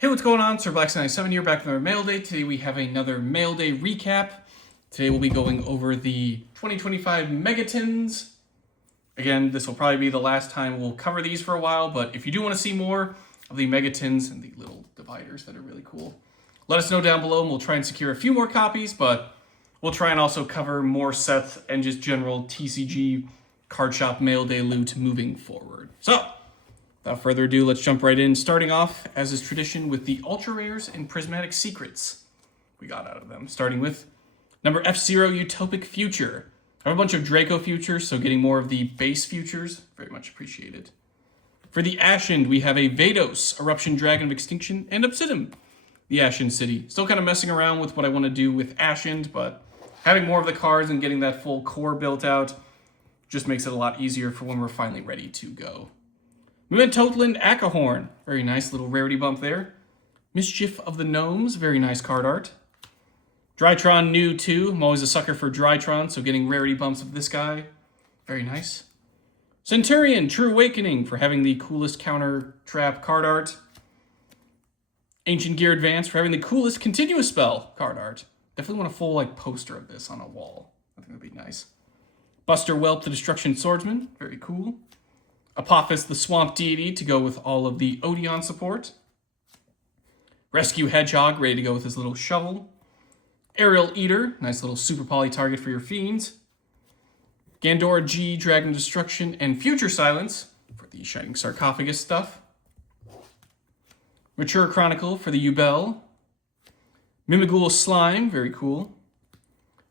Hey, what's going on? Sir Black97 here, back from our mail day. Today we have another mail day recap. Today we'll be going over the 2025 Megatins. Again, this will probably be the last time we'll cover these for a while, but if you do want to see more of the Megatins and the little dividers that are really cool, let us know down below and we'll try and secure a few more copies, but we'll try and also cover more sets and just general TCG card shop mail day loot moving forward. So, without further ado, let's jump right in, starting off, as is tradition, with the Ultra Rares and Prismatic Secrets we got out of them. Starting with number F-Zero Utopic Future. I have a bunch of Draco Futures, so getting more of the base Futures, very much appreciated. For the Ashen, we have a Vados, Eruption Dragon of Extinction, and Obsidian, the Ashen City. Still kind of messing around with what I want to do with Ashen, but having more of the cards and getting that full core built out just makes it a lot easier for when we're finally ready to go. Totaland Akahorn, very nice little rarity bump there. Mischief of the Gnomes, very nice card art. Drytron New 2, I'm always a sucker for Drytron, so getting rarity bumps of this guy, very nice. Centurion True Awakening for having the coolest counter trap card art. Ancient Gear Advance for having the coolest continuous spell card art. Definitely want a full poster of this on a wall. I think that'd be nice. Buster Whelp the Destruction Swordsman, very cool. Apophis the Swamp Deity to go with all of the Odeon support. Rescue Hedgehog, ready to go with his little shovel. Aerial Eater, nice little super poly target for your fiends. Gandora G, Dragon Destruction, and Future Silence for the Shining Sarcophagus stuff. Mature Chronicle for the Yubel. Mimighoul Slime, very cool.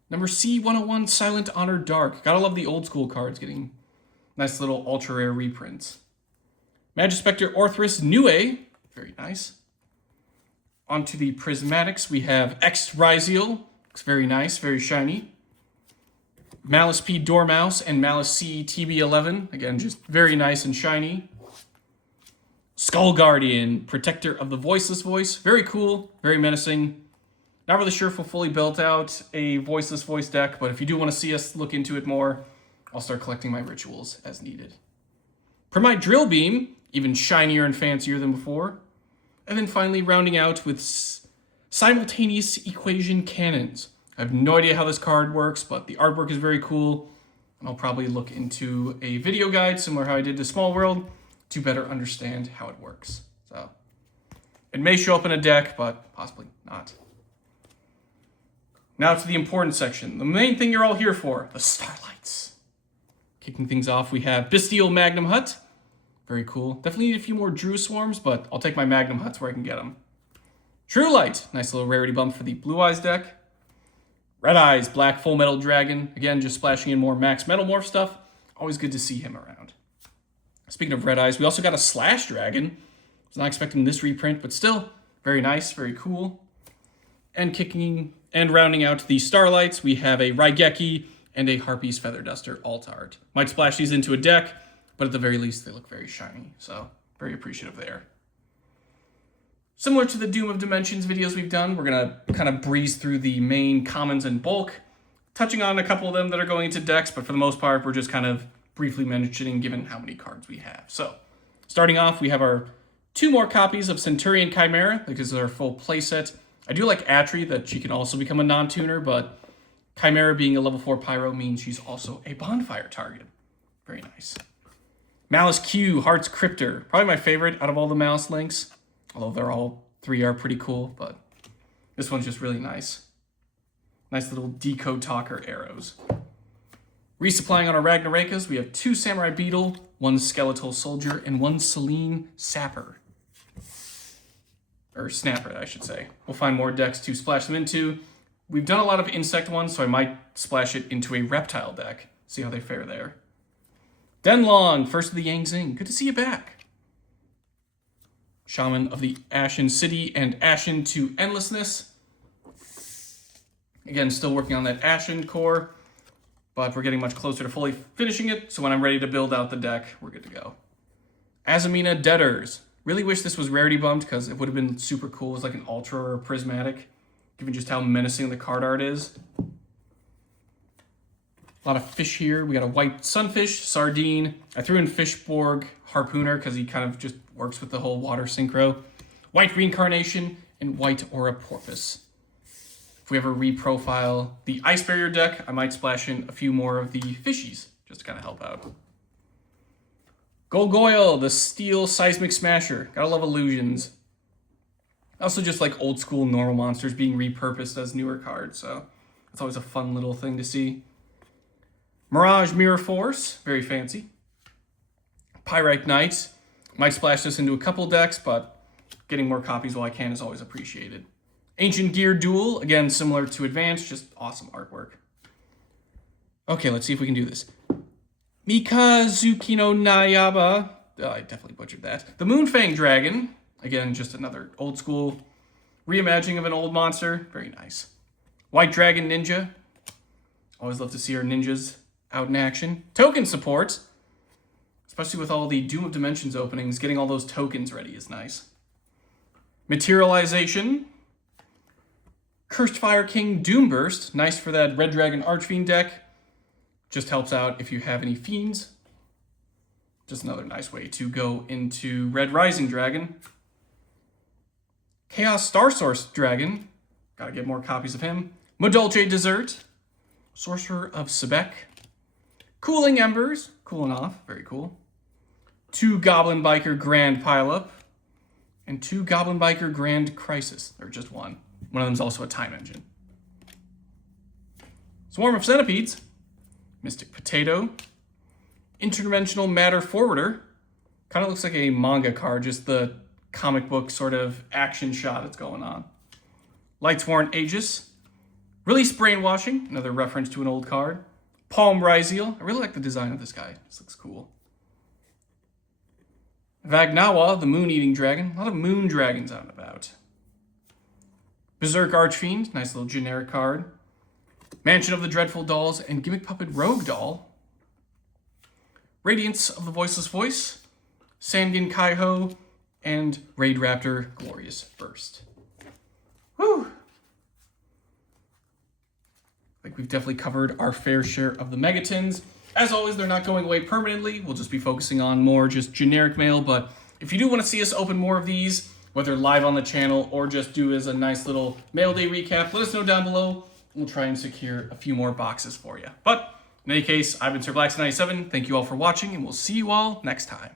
Number C101 Silent Honor Dark. Gotta love the old school cards getting nice little ultra rare reprints. Magispector Orthrus Nue, very nice. Onto the Prismatics, we have X Ryziel, looks very nice, very shiny. Malice P Dormouse and Malice C TB11, again just very nice and shiny. Skull Guardian, Protector of the Voiceless Voice, very cool, very menacing. Not really sure if we'll fully built out a Voiceless Voice deck, but if you do want to see us look into it more, I'll start collecting my rituals as needed. Permite Drill Beam, even shinier and fancier than before. And then finally rounding out with Simultaneous Equation Cannons. I have no idea how this card works, but the artwork is very cool. And I'll probably look into a video guide, similar to how I did to Small World, to better understand how it works. So it may show up in a deck, but possibly not. Now to the important section. The main thing you're all here for, the Starlights. Kicking things off, we have Bestial Magnum Hut. Very cool. Definitely need a few more Drew Swarms, but I'll take my Magnum Huts where I can get them. True Light. Nice little rarity bump for the Blue Eyes deck. Red Eyes Black Full Metal Dragon. Again, just splashing in more Max Metal Morph stuff. Always good to see him around. Speaking of Red Eyes, we also got a Slash Dragon. Was not expecting this reprint, but still very nice, very cool. And kicking and rounding out the Starlights, we have a Raigeki and a Harpy's Feather Duster alt art. Might splash these into a deck, but at the very least, they look very shiny, so very appreciative there. Similar to the Doom of Dimensions videos we've done, we're going to kind of breeze through the main commons and bulk, touching on a couple of them that are going into decks, but for the most part, we're just kind of briefly mentioning given how many cards we have. So, starting off, we have our 2 more copies of Centurion Chimera, because it's our full playset. I do like Atri, that she can also become a non-tuner, but Chimera being a level 4 Pyro means she's also a bonfire target. Very nice. Malice Q, Heart's Cryptor. Probably my favorite out of all the Malice links. Although they're all 3 are pretty cool, but this one's just really nice. Nice little decode talker arrows. Resupplying on our Ragnarekas, we have 2 Samurai Beetle, 1 Skeletal Soldier, and 1 Selene Sapper. Or Snapper, I should say. We'll find more decks to splash them into. We've done a lot of insect ones, so I might splash it into a reptile deck. See how they fare there. Denlong, First of the Yang Zing. Good to see you back. Shaman of the Ashen City and Ashen to Endlessness. Again, still working on that Ashen core, but we're getting much closer to fully finishing it, so when I'm ready to build out the deck, we're good to go. Azamina Debtors. Really wish this was rarity bumped, because it would have been super cool as like an Ultra or a Prismatic, given just how menacing the card art is. A lot of fish here. We got a white sunfish, sardine. I threw in Fishborg Harpooner because he kind of just works with the whole water synchro. White Reincarnation, and White Aura Porpoise. If we ever reprofile the Ice Barrier deck, I might splash in a few more of the fishies, just to kind of help out. YuGiOh, the Steel Seismic Smasher. Gotta love illusions. I also just like old school normal monsters being repurposed as newer cards, so it's always a fun little thing to see. Mirage Mirror Force, very fancy. Pyrite Knights. Might splash this into a couple decks, but getting more copies while I can is always appreciated. Ancient Gear Duel, again, similar to Advanced, just awesome artwork. Okay, let's see if we can do this. Mikazuki no Nayaba. Oh, I definitely butchered that. The Moonfang Dragon. Again, just another old school reimagining of an old monster. Very nice. White Dragon Ninja. Always love to see our ninjas out in action. Token support. Especially with all the Doom of Dimensions openings, getting all those tokens ready is nice. Materialization. Cursed Fire King Doomburst. Nice for that Red Dragon Archfiend deck. Just helps out if you have any fiends. Just another nice way to go into Red Rising Dragon. Chaos Star Source Dragon. Gotta get more copies of him. Madolche Dessert. Sorcerer of Sebek. Cooling Embers. Cooling off. Very cool. 2 Goblin Biker Grand Pileup. And 2 Goblin Biker Grand Crisis. Or just one. One of them is also a time engine. Swarm of Centipedes. Mystic Potato. Interdimensional Matter Forwarder. Kind of looks like a manga card, just the comic book sort of action shot that's going on. Lightsworn Aegis. Release Brainwashing, another reference to an old card. Palm Ryziel. I really like the design of this guy. This looks cool. Vagnawa, the Moon-Eating Dragon. A lot of moon dragons out and about. Berserk Archfiend, nice little generic card. Mansion of the Dreadful Dolls and Gimmick Puppet Rogue Doll. Radiance of the Voiceless Voice. Sangin Kaiho. And Raid Raptor Glorious Burst. Whew! I think we've definitely covered our fair share of the Megatins. As always, they're not going away permanently. We'll just be focusing on more just generic mail, but if you do want to see us open more of these, whether live on the channel or just do as a nice little mail day recap, let us know down below. We'll try and secure a few more boxes for you. But in any case, I've been Sir Blackson97. Thank you all for watching, and we'll see you all next time.